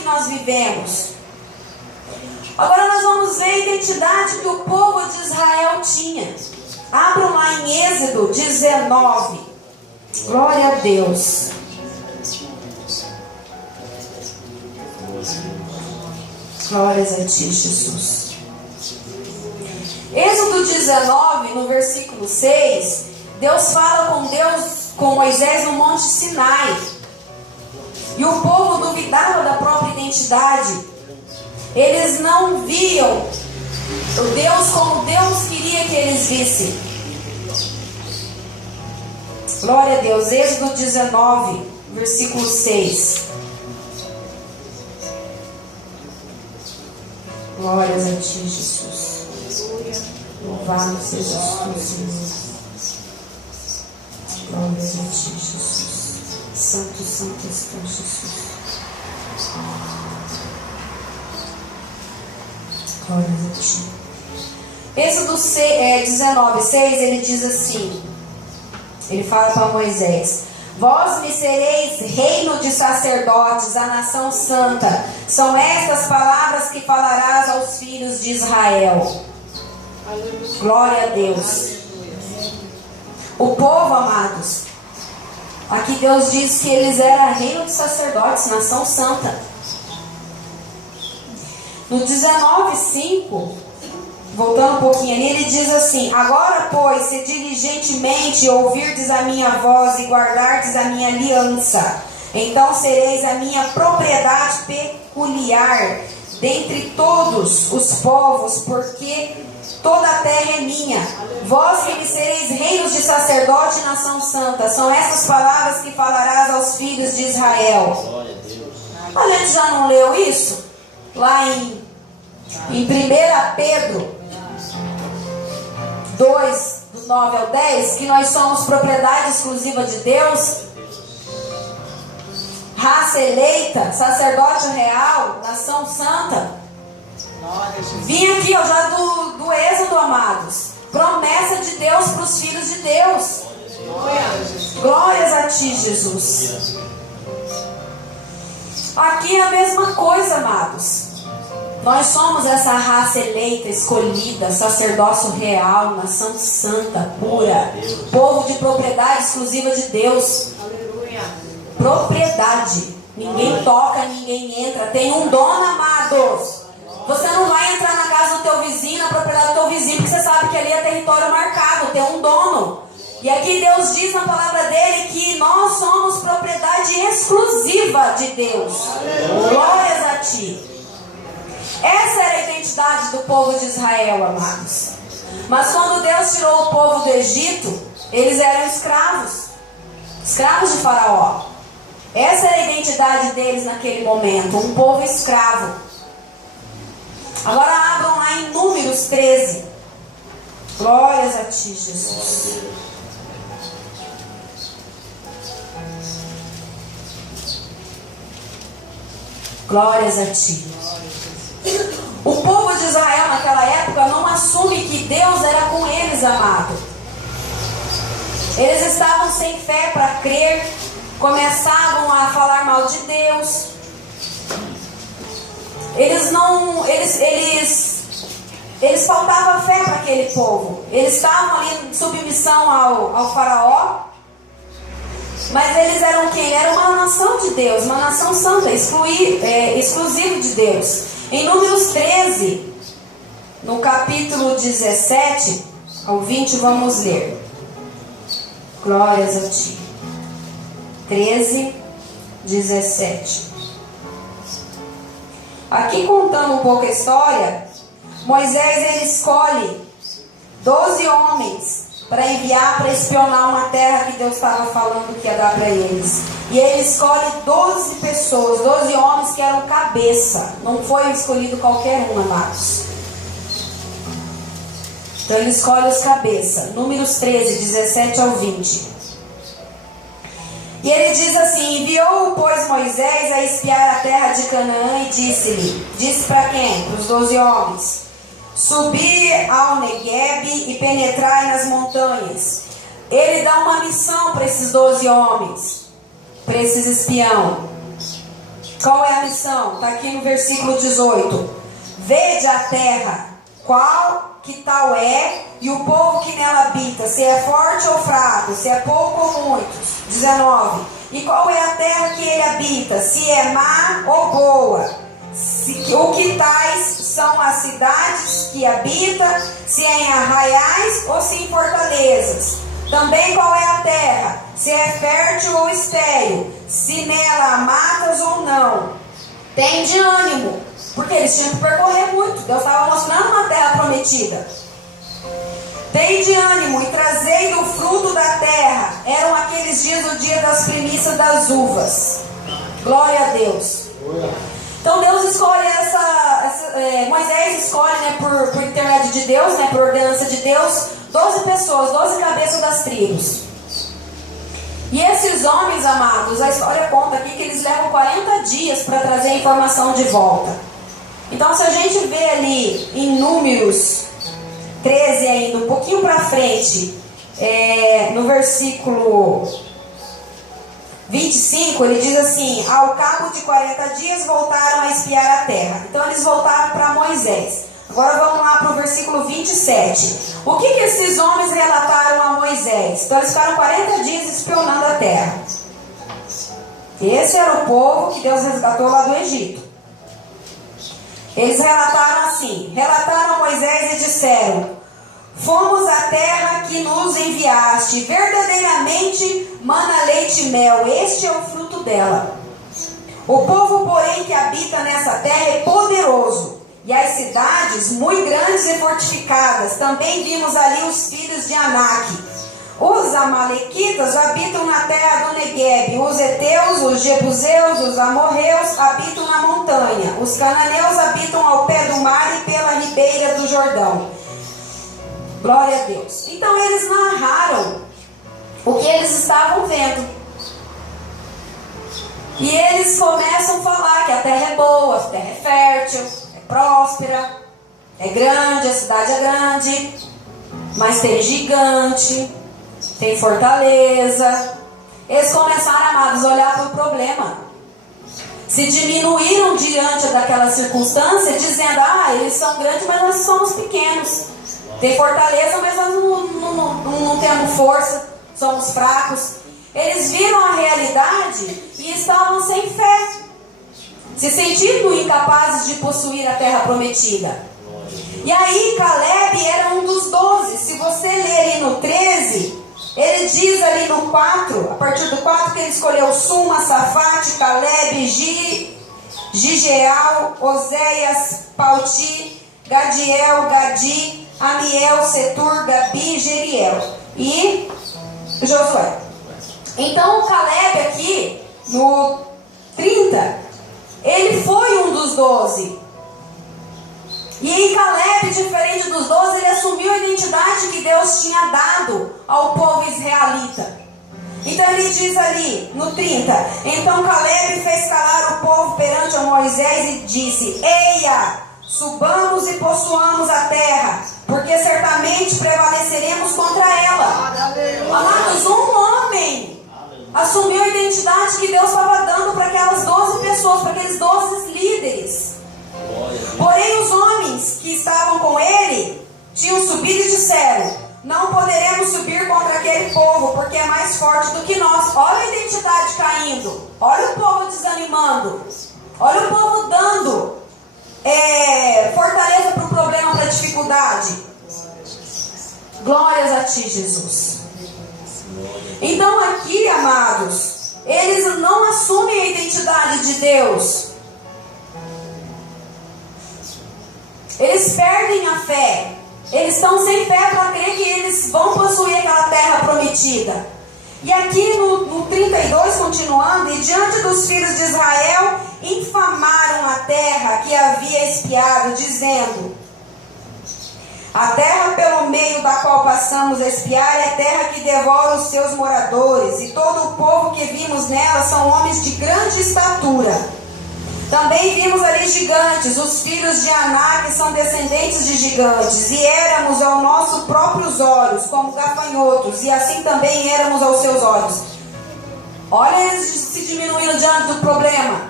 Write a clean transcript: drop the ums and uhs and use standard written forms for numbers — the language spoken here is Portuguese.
que nós vivemos. Agora nós vamos ver a identidade que o povo de Israel tinha. Abram lá em Êxodo 19. Glória a Deus. Glórias a ti, Jesus. Êxodo 19, no versículo 6, Deus fala com Moisés no Monte Sinai. E o povo duvidava da própria identidade. Eles não viam o Deus como Deus queria que eles vissem. Glória a Deus. Êxodo 19, versículo 6. Glórias a ti, Jesus. Louvado seja o Senhor. Glórias a ti, Jesus. Santo, santo és tu, Jesus. Glórias a ti. Êxodo 19, 6, ele diz assim. Ele fala para Moisés: vós me sereis reino de sacerdotes, a nação santa. São estas palavras que falarás aos filhos de Israel. Glória a Deus. O povo, amados, aqui Deus diz que eles eram reino de sacerdotes, nação santa. No 19:5, voltando um pouquinho ali, ele diz assim: agora, pois, se diligentemente ouvirdes a minha voz e guardardes a minha aliança, então sereis a minha propriedade peculiar dentre todos os povos, porque toda a terra é minha. Vós que me sereis reinos de sacerdote e nação santa. São essas palavras que falarás aos filhos de Israel. A gente já não leu isso? Lá em 1 Pedro 2, do 9 ao 10, que nós somos propriedade exclusiva de Deus, raça eleita, sacerdote real, nação santa. Vim aqui, ó, já do Êxodo, amados. Promessa de Deus para os filhos de Deus. Glórias a ti, Jesus. Aqui é a mesma coisa, amados. Nós somos essa raça eleita, escolhida, sacerdócio real, nação santa, pura, povo de propriedade exclusiva de Deus. Propriedade. Ninguém toca, ninguém entra. Tem um dono, amados. Você não vai entrar na casa do teu vizinho, na propriedade do teu vizinho, porque você sabe que ali é território marcado, tem um dono. E aqui Deus diz na palavra dele que nós somos propriedade exclusiva de Deus. Glórias a ti. Essa era a identidade do povo de Israel, amados. Mas quando Deus tirou o povo do Egito, eles eram escravos. Escravos de Faraó. Essa era a identidade deles naquele momento, um povo escravo. Agora abram lá em Números 13. Glórias a ti, Jesus. Glórias a ti. O povo de Israel naquela época não assume que Deus era com eles, amado. Eles estavam sem fé para crer, começavam a falar mal de Deus. Eles faltavam fé para aquele povo. Eles estavam ali em submissão ao faraó. Mas eles eram quem? Era uma nação de Deus, uma nação santa, exclusiva de Deus. Em Números 13, no capítulo 17 ao 20, vamos ler. Glórias a ti. 13, 17. Aqui contando um pouco a história, Moisés ele escolhe 12 homens para enviar para espionar uma terra que Deus estava falando que ia dar para eles. E ele escolhe 12 pessoas, 12 homens que eram cabeça. Não foi escolhido qualquer um, amados. Então ele escolhe os cabeças. Números 13, 17 ao 20. E ele diz assim: enviou, pois, Moisés a espiar a terra de Canaã e disse para quem? Para os 12 homens: subi ao Neguebe e penetrai nas montanhas. Ele dá uma missão para esses 12 homens, para esses espião. Qual é a missão? Está aqui no versículo 18. Vede a terra, qual que tal é, e o povo que nela habita, se é forte ou fraco, se é pouco ou muitos. 19. E qual é a terra que ele habita, se é má ou boa? O que tais são as cidades que habita, se é em arraiais ou se em fortalezas? Também qual é a terra, se é fértil ou estéril, se nela há matas ou não? Tem de ânimo, porque eles tinham que percorrer muito. Deus estava mostrando uma terra prometida. Tem de ânimo e trazei do fruto da terra. Eram aqueles dias o dia das primícias das uvas. Glória a Deus. Então Deus escolhe Moisés escolhe, né, por intermédio de Deus, né, por ordenança de Deus, 12 pessoas, 12 cabeças das tribos. E esses homens, amados, a história conta aqui que eles levam 40 dias para trazer a informação de volta. Então, se a gente vê ali em Números 13 ainda, um pouquinho para frente, no versículo 25, ele diz assim: ao cabo de 40 dias voltaram a espiar a terra. Então eles voltaram para Moisés. Agora vamos lá para o versículo 27. O que esses homens relataram a Moisés? Então eles ficaram 40 dias espionando a terra. Esse era o povo que Deus resgatou lá do Egito. Eles relataram assim: relataram a Moisés e disseram: fomos à terra que nos enviaste, verdadeiramente mana leite e mel, este é o fruto dela. O povo, porém, que habita nessa terra é poderoso, e as cidades muito grandes e fortificadas. Também vimos ali os filhos de Anak. Os amalequitas habitam na terra do Neguebe, os heteus, os jebuseus, os amorreus habitam na montanha, os cananeus habitam ao pé do mar e pela ribeira do Jordão. Glória a Deus. Então eles narraram o que eles estavam vendo. E eles começam a falar que a terra é boa, a terra é fértil, é próspera, é grande, a cidade é grande, mas tem gigante, tem fortaleza. Eles começaram, amados, a olhar para o problema. Se diminuíram diante daquela circunstância, dizendo: eles são grandes, mas nós somos pequenos. Tem fortaleza, mas nós não temos força, somos fracos. Eles viram a realidade e estavam sem fé, se sentindo incapazes de possuir a terra prometida. E aí Caleb era um dos 12. Se você ler ali no 13, ele diz ali no 4, a partir do 4, que ele escolheu Suma, Safate, Caleb, Gigeal, Oséias, Palti, Gadiel, Gadi, Amiel, Setur, Gabi, Jeriel e Josué. Então o Caleb aqui, no 30, ele foi um dos 12. E em Caleb, diferente dos 12, ele assumiu a identidade que Deus tinha dado ao povo israelita. Então ele diz ali, no 30, então Caleb fez calar o povo perante a Moisés e disse: eia, subamos e possuamos a terra, porque certamente prevaleceremos contra ela. Amados, um homem assumiu a identidade que Deus estava dando para aquelas 12 pessoas, para aqueles 12 líderes. Porém os homens que estavam com ele tinham subido e disseram: não poderemos subir contra aquele povo, porque é mais forte do que nós. Olha a identidade caindo, olha o povo desanimando, olha o povo dando fortaleza para o problema, para a dificuldade. Glórias a ti, Jesus. Então aqui, amados, eles não assumem a identidade de Deus. Eles perdem a fé. Eles estão sem fé para crer que eles vão possuir aquela terra prometida. E aqui no 32, continuando: e diante dos filhos de Israel infamaram a terra que havia espiado, dizendo: a terra pelo meio da qual passamos a espiar é a terra que devora os seus moradores, e todo o povo que vimos nela são homens de grande estatura. Também vimos ali gigantes, os filhos de Anak são descendentes de gigantes, e éramos aos nossos próprios olhos como gafanhotos, e assim também éramos aos seus olhos. Olha eles se diminuindo diante do problema.